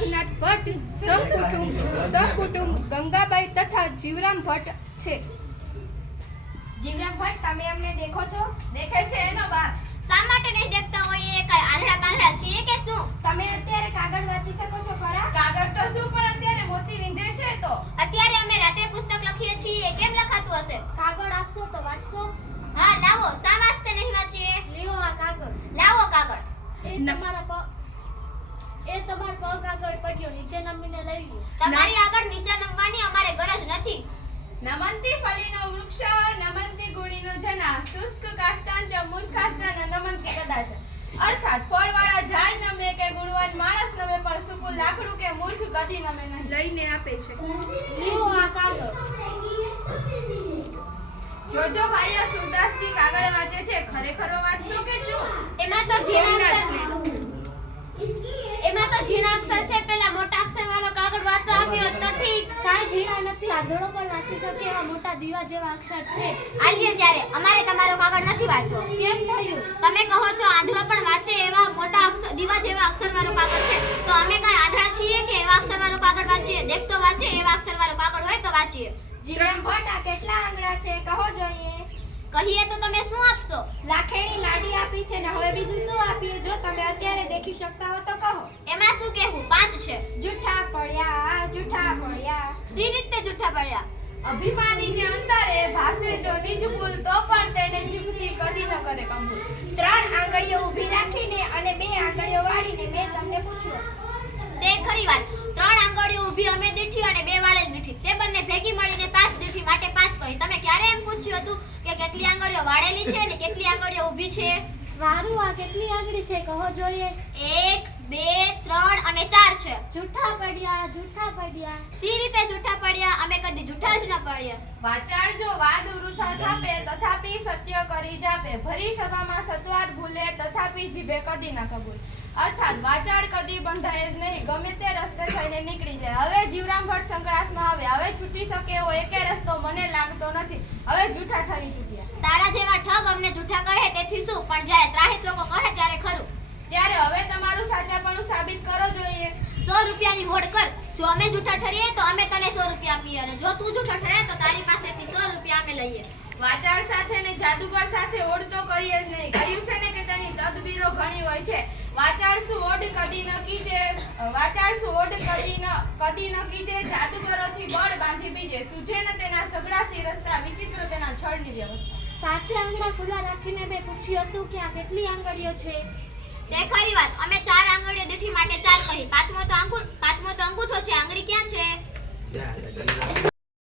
નાગનાથ ભટ્ટ સહકુટુંબ સહકુટુંબ ગંગાબાઈ તથા જીવરામ ભટ્ટ છે. જીવરામ ભટ્ટ તમે અમને દેખો છો? દેખે છે એનો બાપ શા માટે નહીં દેખતા હોય એ કઈ આંધળા પાંધળા છીએ કે શું? તમે અત્યારે કાગળ વાંચી શકો છો ખરા? કાગળ તો શું પણ અત્યારે મોતી વિંધે છે તો. અત્યારે અમે રાત્રે પુસ્તક લખીએ છીએ. કેમ લખાતું હશે? કાગળ આપશો તો વાંચશો. હા લાવો. શા વાસ્તે નહીં વાંચીએ? લ્યો આ કાગળ. લાવો કાગળ. એ તમારા પ એ તમારા પગ આગળ પડ્યો નીચે નમીને લઈ લો તમારી આગળ નીચા નમવાની અમારે ગરજ નથી. નમંતી ફલીનો વૃક્ષ નમંતી ગુણીનો જના શુષ્ક કાષ્ટાંચ મૂર્ખાસ્તન નમંતી કદાચ. અર્થાત ફળવાળા ઝાડ નમે કે ગુણવાન માણસ નમે પણ સુકું લાકડું કે મૂર્ખ કદી નમે નહીં. લઈને આપે છે. લ્યો આ કાગળ. જોજો ભાઈઓ સુરદાસજી કાગળ વાંચે છે ખરેખર વાંચશો કે શું? એમાં તો ઝીણા અક્ષર સોમનાથને એમાં તો ઝીણા અક્ષર છે પેલા મોટા અક્ષર વાળો કાગળ વાંચો આપ્યો તો ઠીક કાંઈ નથી પણ વાંચી શકે એવા મોટા દીવા જેવા અક્ષર છે. આલ્યો ત્યારે. અમારે તમારો કાગળ નથી વાંચવો. કેમ થયું? તમે કહો છો આંધળો પણ વાંચે એવા મોટા અક્ષર દીવા જેવા અક્ષર વાળો કાગળ છે. તો અમે કઈ આંધળા છીએ કે એવા અક્ષર વાળો કાગળ વાંચીએ? દેખતો વાંચે એવા અક્ષર વાળો કાગળ હોય તો વાંચીએ. જીવન ભટ્ટ કેટલા આંગળા છે? કહો જોઈએ. કહીએ તો તમે શું આપશો? લાખેણી લાડી આપી છે ને હવે બીજું શું આપીએ? જો તમે અત્યારે દેખી શકતા હો તો કહો. એમાં શું કહેવું? પાંચ છે. જૂઠા પડ્યા જૂઠા પડ્યા. સી રીતે જૂઠા પડ્યા? અભિમાનીને અંતરે ભાષે જો નિજ ભૂલ તો પણ તેને જીભથી કદી ન કરે કંબૂલ ત્રણ આંગળીઓ ઊભી રાખીને અને બે આંગળીઓ વાળીને મેં તમને પૂછ્યું. તે ખરી વાત. ત્રણ આંગળીઓ ઊભી અમે દીઠી અને બે વાળે દીઠી. તે બંને ભેગી મળીને પાંચ દીઠી માટે પાંચ કહી તમે ક્યારે એમ પૂછ્યું હતું કે કેટલી આંગળીઓ વાળેલી છે અને કેટલી આંગળીઓ ઊભી છે? વારું આ કેટલી આંગળી છે? કહો જોઈએ. એક બે ત્રણ અને ચાર છે. જૂઠા પડ્યા જૂઠા પડ્યા. સી રીતે જૂઠા પડ્યા? અમે કદી જૂઠા જ ન પડ્યા. વાચાળ જો વાદ વૃથા થાપે તથાપી સત્ય કરી જાપે. ભરી સભામાં સત્વાદ ભૂલે તથાપી જીભે કદી ન કબૂલ. અર્થાત વાચાળ કદી બંધાય જ નહીં. ગમે તે રસ્તે થઈને નીકળી જાય. હવે જીવરામ ભટ્ટ સંકળાસમાં આવે. હવે છૂટી શકે એવો એકે રસ્તો મને લાગતો નથી. હવે જૂઠા ઠરી ચૂક્યા. તારા જેવા ઠગ અમને જૂઠા કહે તેથી શું? પણ જ્યારે ત્રાહિત લોકો ત્યારે હવે તમારું સાચાપણું સાબિત કરો જોઈએ. સો રૂપિયાની હોડ કર. જો અમે જૂઠા ઠરીએ તો અમે તને સો રૂપિયા આપીએ અને જો તું જૂઠો ઠરે તો તારી પાસેથી સો રૂપિયા અમે લઈએ. વાચાળ સાથે ને જાદુગર સાથે ઓડ તો કરીએ જ નહીં. કહ્યું છે ને કે તેની તદબીરો ઘણી હોય છે. વાચાળ શું ઓડ કદી ન કીજે વાચાળ શું ઓડ કદી ન કદી ન કીજે જાદુગરોથી બળ બાંધી બીજે. સૂજે ને તેના સગડાસી રસ્તા વિચિત્ર તેના છળની વ્યવસ્થા. સાચે આંગળા ખુલ્લા રાખીને મેં પૂછ્યું હતું કે આ કેટલી આંગળીઓ છે? તે ખરી વાત. અમે ચાર આંગળીઓ